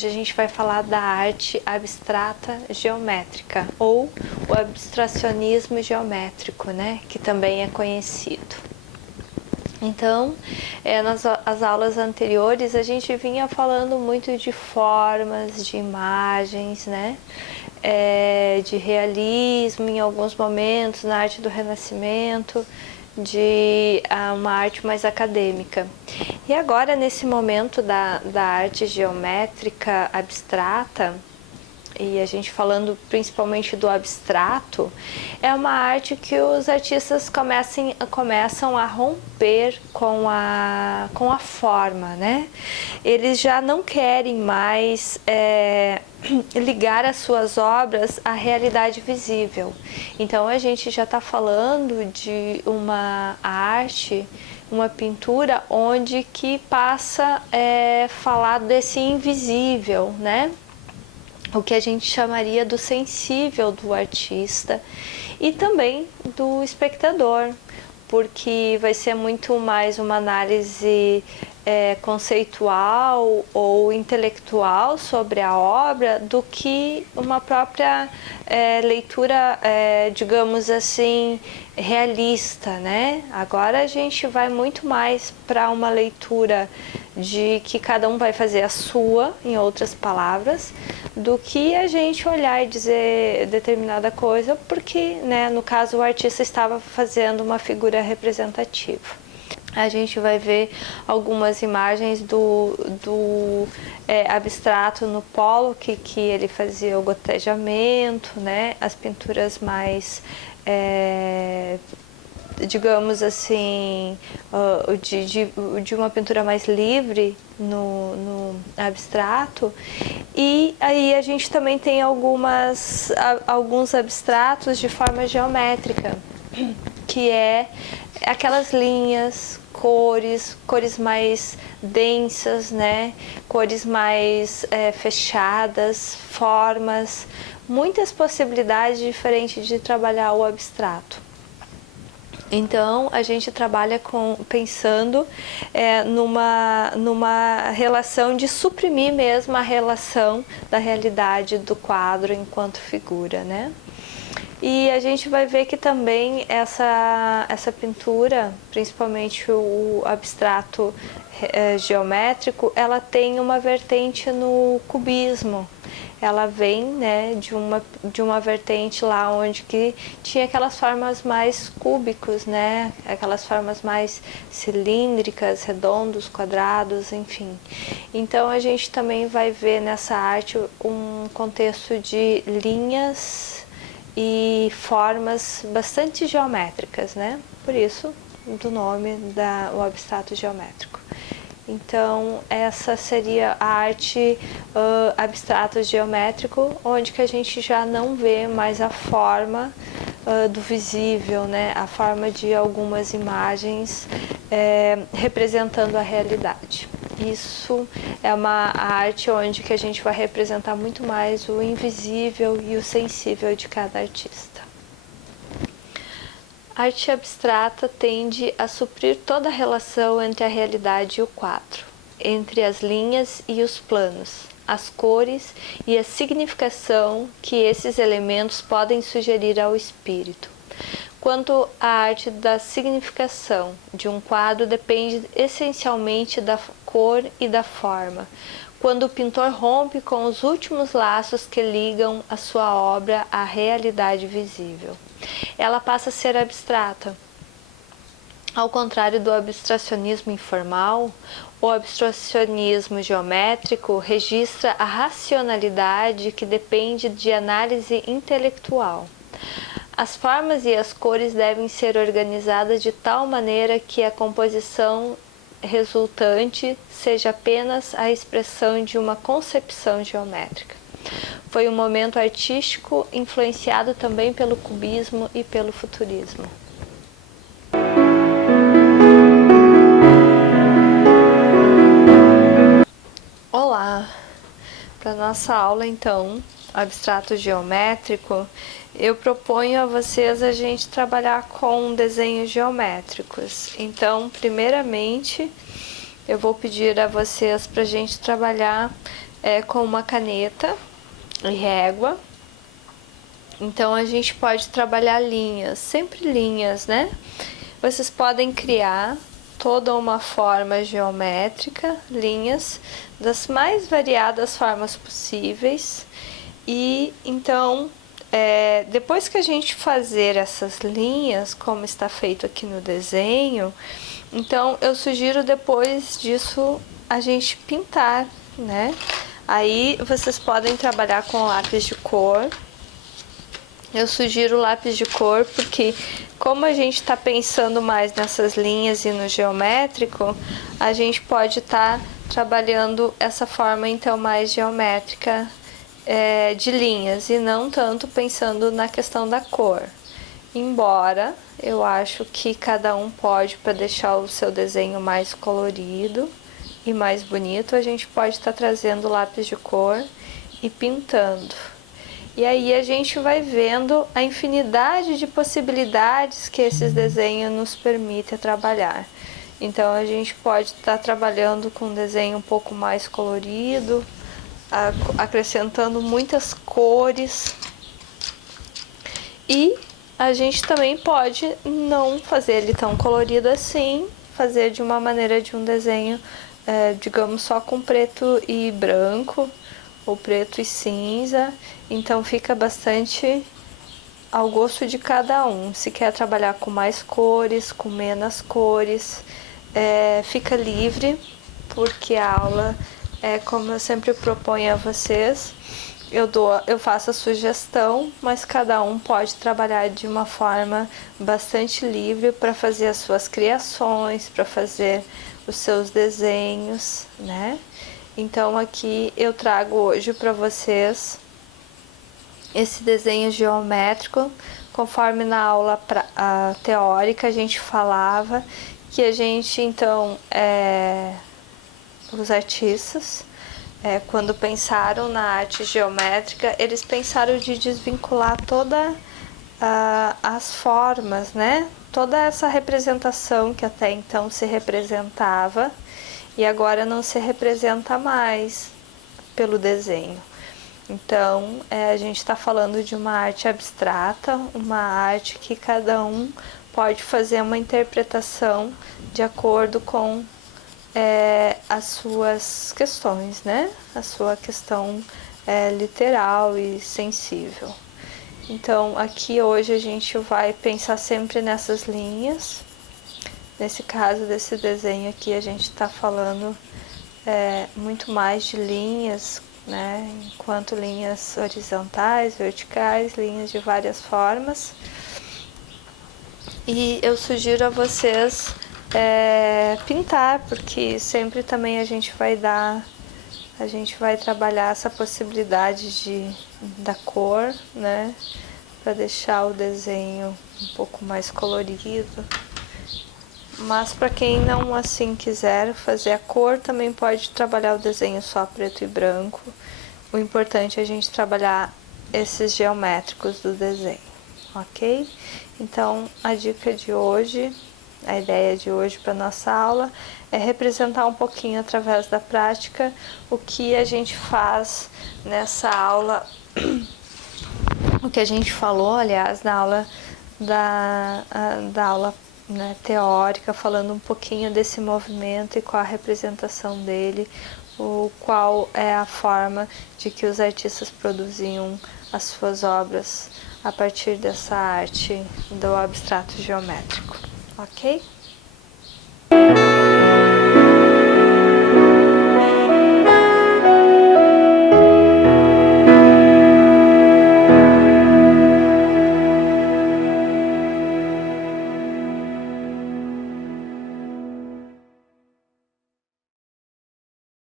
Hoje a gente vai falar da arte abstrata geométrica, ou o abstracionismo geométrico, né? Que também é conhecido. Então, nas as aulas anteriores a gente vinha falando muito de formas, de imagens, né? De realismo em alguns momentos, na arte do Renascimento, de uma arte mais acadêmica. E agora, nesse momento da arte geométrica abstrata, e a gente falando principalmente do abstrato, é uma arte que os artistas começam a romper com a forma, né? Eles já não querem mais ligar as suas obras à realidade visível. Então a gente já está falando de uma arte, uma pintura onde que passa a falar desse invisível, né? O que a gente chamaria do sensível do artista e também do espectador, porque vai ser muito mais uma análise conceitual ou intelectual sobre a obra do que uma própria leitura, digamos assim, realista, né? Agora a gente vai muito mais para uma leitura de que cada um vai fazer a sua, em outras palavras, do que a gente olhar e dizer determinada coisa, porque, né, no caso, o artista estava fazendo uma figura representativa. A gente vai ver algumas imagens do abstrato no polo, que ele fazia o gotejamento, né, as pinturas mais digamos assim, de uma pintura mais livre no abstrato. E aí a gente também tem alguns abstratos de forma geométrica, que é aquelas linhas, cores mais densas, né? Cores mais fechadas, formas, muitas possibilidades diferentes de trabalhar o abstrato. Então, a gente trabalha pensando numa relação de suprimir mesmo a relação da realidade do quadro enquanto figura, né? E a gente vai ver que também essa pintura, principalmente o abstrato geométrico, ela tem uma vertente no cubismo. Ela vem, né, de uma vertente lá onde que tinha aquelas formas mais cúbicos, né, aquelas formas mais cilíndricas, redondos, quadrados, enfim. Então a gente também vai ver nessa arte um contexto de linhas e formas bastante geométricas, né? Por isso do nome o abstrato geométrico. Então essa seria a arte abstrato geométrico, onde que a gente já não vê mais a forma do visível, né? A forma de algumas imagens representando a realidade. Isso é uma arte onde que a gente vai representar muito mais o invisível e o sensível de cada artista. A arte abstrata tende a suprir toda a relação entre a realidade e o quadro, entre as linhas e os planos, as cores e a significação que esses elementos podem sugerir ao espírito. Quanto à arte da significação de um quadro, depende essencialmente da cor e da forma, quando o pintor rompe com os últimos laços que ligam a sua obra à realidade visível. Ela passa a ser abstrata. Ao contrário do abstracionismo informal, o abstracionismo geométrico registra a racionalidade que depende de análise intelectual. As formas e as cores devem ser organizadas de tal maneira que a composição resultante seja apenas a expressão de uma concepção geométrica. Foi um momento artístico influenciado também pelo cubismo e pelo futurismo. Olá! Para nossa aula, então, abstrato geométrico, eu proponho a vocês a gente trabalhar com desenhos geométricos. Então, primeiramente, eu vou pedir a vocês para a gente trabalhar com uma caneta e régua. Então a gente pode trabalhar linhas, sempre linhas, né? Vocês podem criar toda uma forma geométrica, linhas das mais variadas formas possíveis. E então, depois que a gente fazer essas linhas, como está feito aqui no desenho, então eu sugiro depois disso a gente pintar, né? Aí vocês podem trabalhar com lápis de cor. Eu sugiro lápis de cor porque, como a gente está pensando mais nessas linhas e no geométrico, a gente pode estar trabalhando essa forma então mais geométrica de linhas e não tanto pensando na questão da cor. Embora eu acho que cada um pode, para deixar o seu desenho mais colorido e mais bonito, a gente pode estar trazendo lápis de cor e pintando. E aí a gente vai vendo a infinidade de possibilidades que esses desenhos nos permitem trabalhar. Então a gente pode estar trabalhando com um desenho um pouco mais colorido, acrescentando muitas cores. E a gente também pode não fazer ele tão colorido assim, fazer de uma maneira de um desenho, digamos, só com preto e branco, ou preto e cinza. Então fica bastante ao gosto de cada um. Se quer trabalhar com mais cores, com menos cores, fica livre, porque a aula, como eu sempre proponho a vocês, eu faço a sugestão, mas cada um pode trabalhar de uma forma bastante livre para fazer as suas criações, para fazer os seus desenhos, né? Então aqui eu trago hoje para vocês esse desenho geométrico, conforme na aula teórica a gente falava que a gente então, os artistas, quando pensaram na arte geométrica, eles pensaram de desvincular todas as formas, né? Toda essa representação que até então se representava e agora não se representa mais pelo desenho. Então, a gente está falando de uma arte abstrata, uma arte que cada um pode fazer uma interpretação de acordo com as suas questões, né? A sua questão literal e sensível. Então, aqui hoje a gente vai pensar sempre nessas linhas. Nesse caso desse desenho aqui, a gente está falando muito mais de linhas, né? Enquanto linhas horizontais, verticais, linhas de várias formas. E eu sugiro a vocês pintar, porque sempre também a gente vai trabalhar essa possibilidade da cor, né? Para deixar o desenho um pouco mais colorido. Mas para quem não assim quiser fazer a cor, também pode trabalhar o desenho só preto e branco. O importante é a gente trabalhar esses geométricos do desenho, ok? Então, a dica de hoje, a ideia de hoje para nossa aula é representar um pouquinho através da prática o que a gente faz nessa aula, o que a gente falou, aliás, na aula da aula, né, teórica, falando um pouquinho desse movimento e qual a representação dele, qual é a forma de que os artistas produziam as suas obras a partir dessa arte do abstrato geométrico, ok?